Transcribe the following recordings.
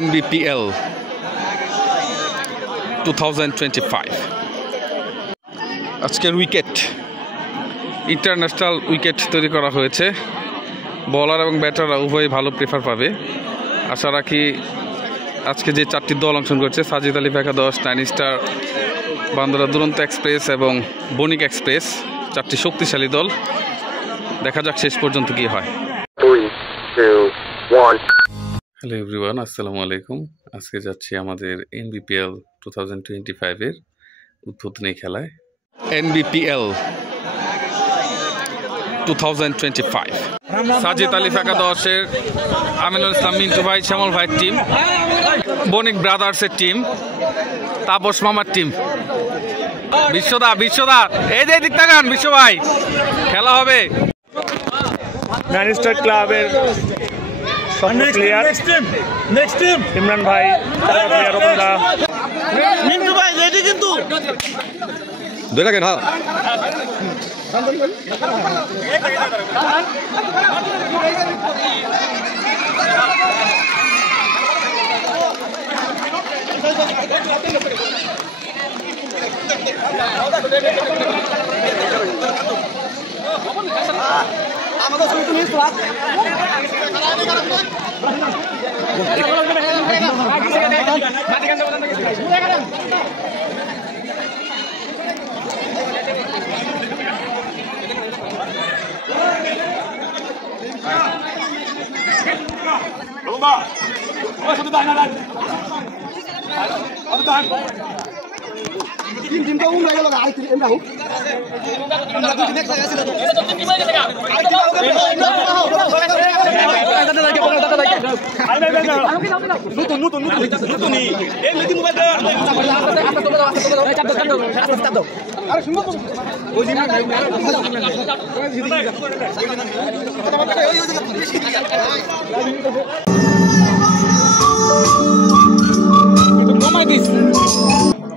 NBPL 2025 আজকের wicket international wicket তৈরি করা হয়েছে। বলার এবং ব্যাটাররা উভয়ই ভালো প্রেফার পাবে। আশা রাখি আজকে যে চারটি দল অংশগ্রহণ করছে, সাজিদ আলিফ একাদশ, 9 স্টার, বান্দরা দুরন্ত এক্সপ্রেস এবং বণিক এক্সপ্রেস, চারটি শক্তিশালী দল। দেখা যাক শেষ পর্যন্ত কি হয়। 3, 2, 1 হ্যালো এভরিওয়ান, আসসালামু আলাইকুম। আজকে যাচ্ছি আমাদের NBPL 2025 এর উদ্বোধনী খেলায়। NBPL 2025 সাজিদ আলিফ একাদশের আমিনুল ইসলাম মিন্টু ভাই, শ্যামল ভাইয়ের টিম, বণিক ব্রাদার্সের টিম, তাপস মামার টিম, বিশ্বদা এই যে দিক তাকান, বিশ্ব ভাই খেলা হবে। 9 স্টার ক্লাবের প্লেয়ার নেক্সট টিম ইমরান ভাই, মিন্টু ভাই রেডি কিন্তু দুই রাখেন। হ্যাঁ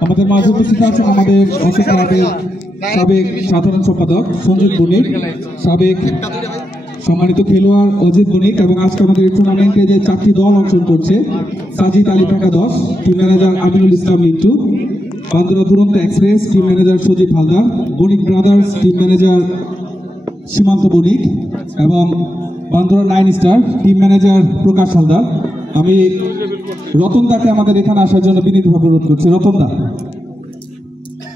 আমাদের মাঝে উপস্থিত আছেন আমাদের ক্লাবের সাবেক সাধারণ সম্পাদক সঞ্জিত বণিক, সাবেক সম্মানিত খেলোয়াড় অজিত বণিক, এবং আজকে আমাদের এই টুর্নামেন্টে যে চারটি দল অংশগ্রহণ করছে, সাজিদ আলিফ একাদশ, টিম ম্যানেজার আমিনুল ইসলাম মিন্টু, বান্দরা দুরন্ত এক্সপ্রেস, টিম ম্যানেজার সজীব হালদার, বণিক ব্রাদার্স, টিম ম্যানেজার সীমান্ত বণিক, এবং বান্দরা 9 স্টার, টিম ম্যানেজার প্রকাশ হালদার। আমি রতনদাকে আমাদের এখানে আসার জন্য বিনীতভাবে অনুরোধ করছি। রতনদা,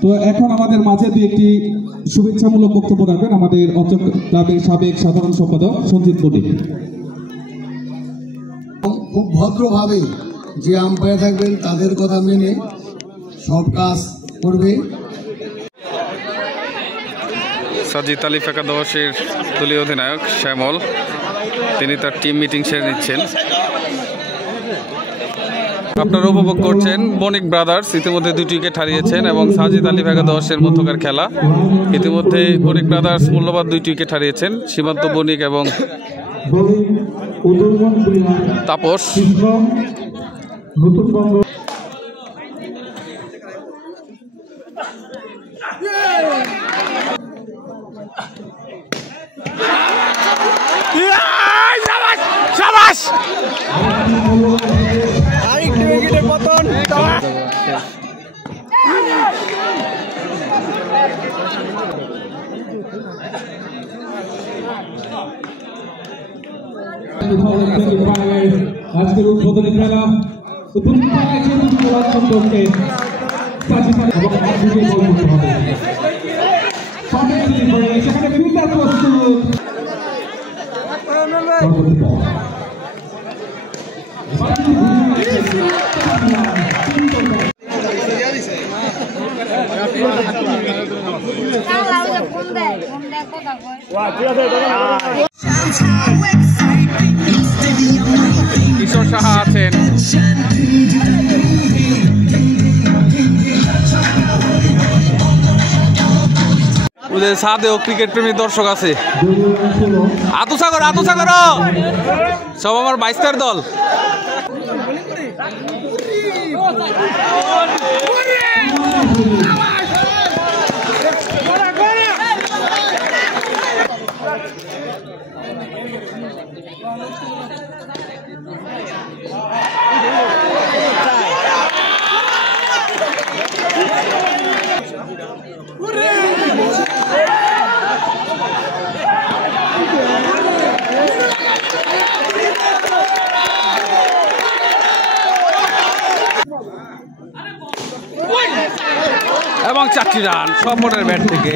তো এখন আমাদের মাঝে দুই একটি শুভেচ্ছামূলক বক্তব্য রাখবেন আমাদের অত্র ক্লাবের সাবেক সাধারণ সম্পাদক সঞ্জিত বণিক। খুব ভদ্রভাবে যে আম্পায়ার থাকবেন তাদের কথা মেনে সব কাজ করবে। সাজিদ আলিফ একাদশের দলীয় অধিনায়ক শ্যামল, তিনি তার টিম মিটিং সেরে নিচ্ছেন। আপনারা উপভোগ করছেন বণিক ব্রাদার্স ইতিমধ্যে 2টি উইকেট হারিয়েছেন, এবং সাজিদ আলিফ একাদশের মধ্যকার খেলা। ইতিমধ্যে বণিক ব্রাদার্স মূল্যবান 2টি উইকেট হারিয়েছেন, সীমান্ত বণিক এবং তাপস। আজকের উদ্বোধনী খেলা কিশোর সাহা আছেন। সাদেও ক্রিকেট প্রেমী দর্শক আছে। আতুসাগর সব আমার 22টার দল। এবং 4টি রান সম্পনের ব্যাট থেকে।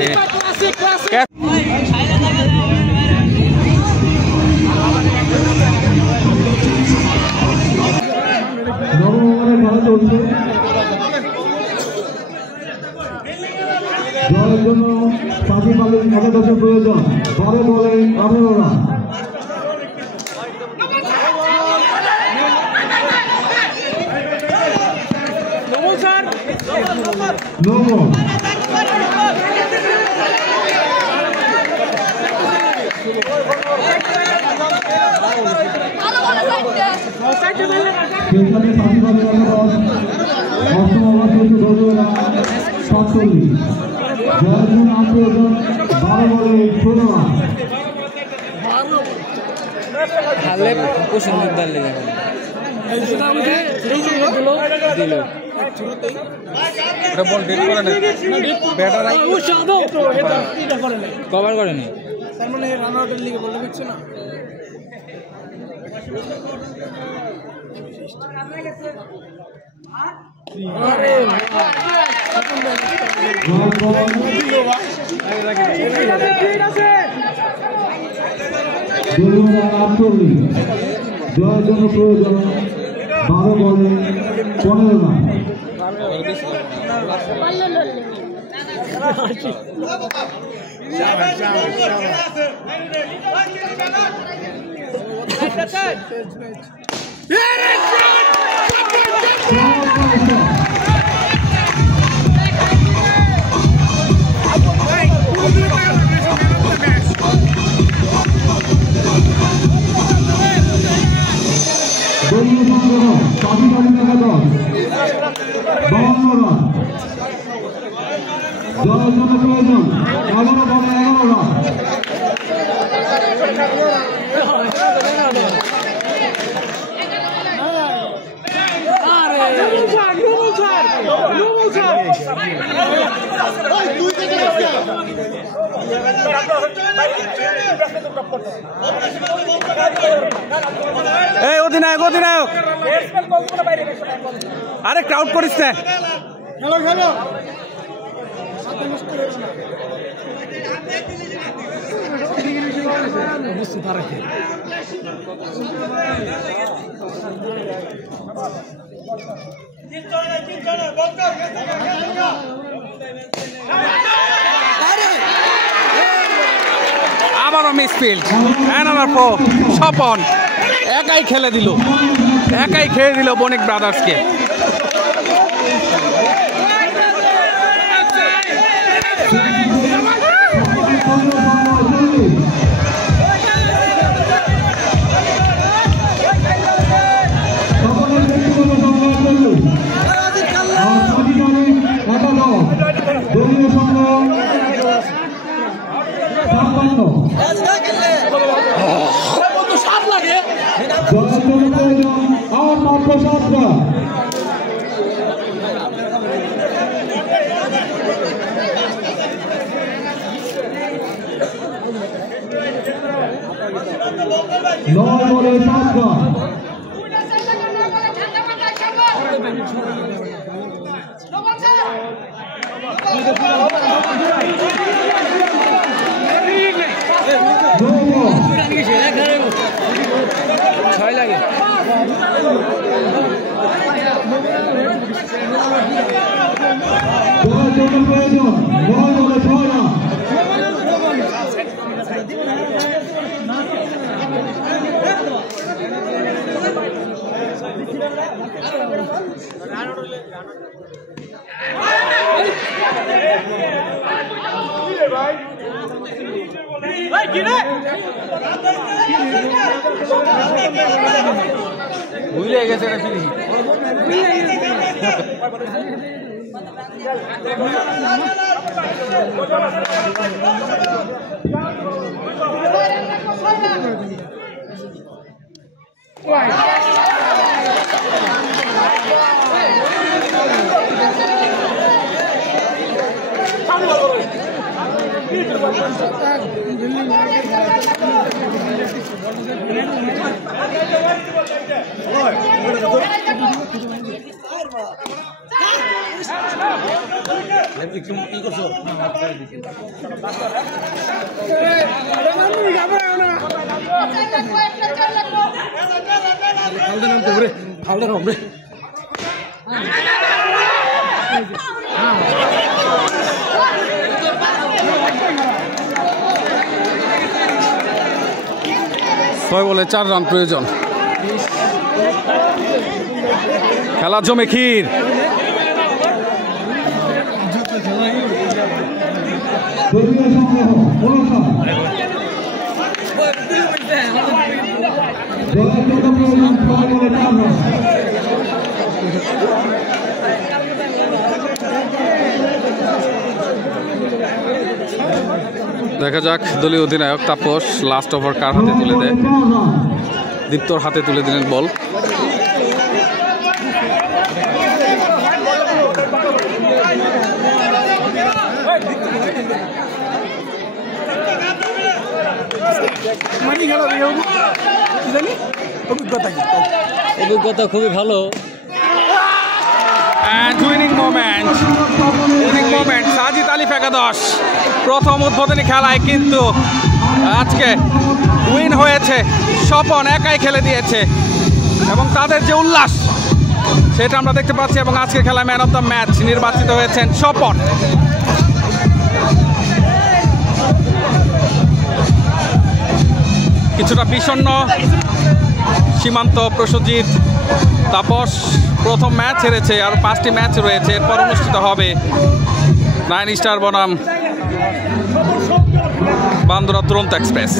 জয়ের জন্য সাকিব আলীর একাদশের প্রয়োজন। 12 বলে 18 রান। সেখানে সাকিব আলীর একাদশ অষ্টম ওভার শেষে 12 রান 47। জয়ের জন্য প্রয়োজন 12 বলে 16 রান। কভার করেনি জয়ের জন্য প্রয়োজন 12 বলে 15 রান। দলীয় সংগ্রহ সাকিব আলীর একাদশ 52 রান। জয়ের জন্য প্রয়োজন 11 বলে 11 রান। এই অধিনায়ক অধিনায়ক আরে ক্রাউড করিস না। আবারও মিসফিল্ড। স্বপন একাই খেলে দিল, একাই খেলে দিল বণিক ব্রাদার্সকে। দলীয় সংগ্রহ 56। আর মাত্র 7 রান। নয় বলে 7 রান। ছয় লাগে প্রয়োজন 9 বলে 6 রান। ভুলে গেছে ছয় বলে 4 রান প্রয়োজন। খেলা জমে ক্ষীর। দেখা যাক দলীয় অধিনায়ক তাপস লাস্ট ওভার কার হাতে তুলে দেয়। দীপ্তর হাতে তুলে দিলেন বল। অভিজ্ঞতা খুবই ভালো। উইনিং মোমেন্ট সাজিদ আলিফ একাদশ প্রথম উদ্বোধনী খেলায় কিন্তু আজকে উইন হয়েছে। স্বপন একাই খেলে দিয়েছে এবং তাদের যে উল্লাস সেটা আমরা দেখতে পাচ্ছি এবং আজকে খেলায় ম্যান অফ দ্য ম্যাচ নির্বাচিত হয়েছেন স্বপন। কিছুটা বিষণ্ণ সীমান্ত, প্রসজিৎ, তাপস প্রথম ম্যাচ হেরেছে, আর 5টি ম্যাচ রয়েছে। এরপর অনুষ্ঠিত হবে 9 স্টার বনাম বান্দরা তুরন্ত এক্সপ্রেস।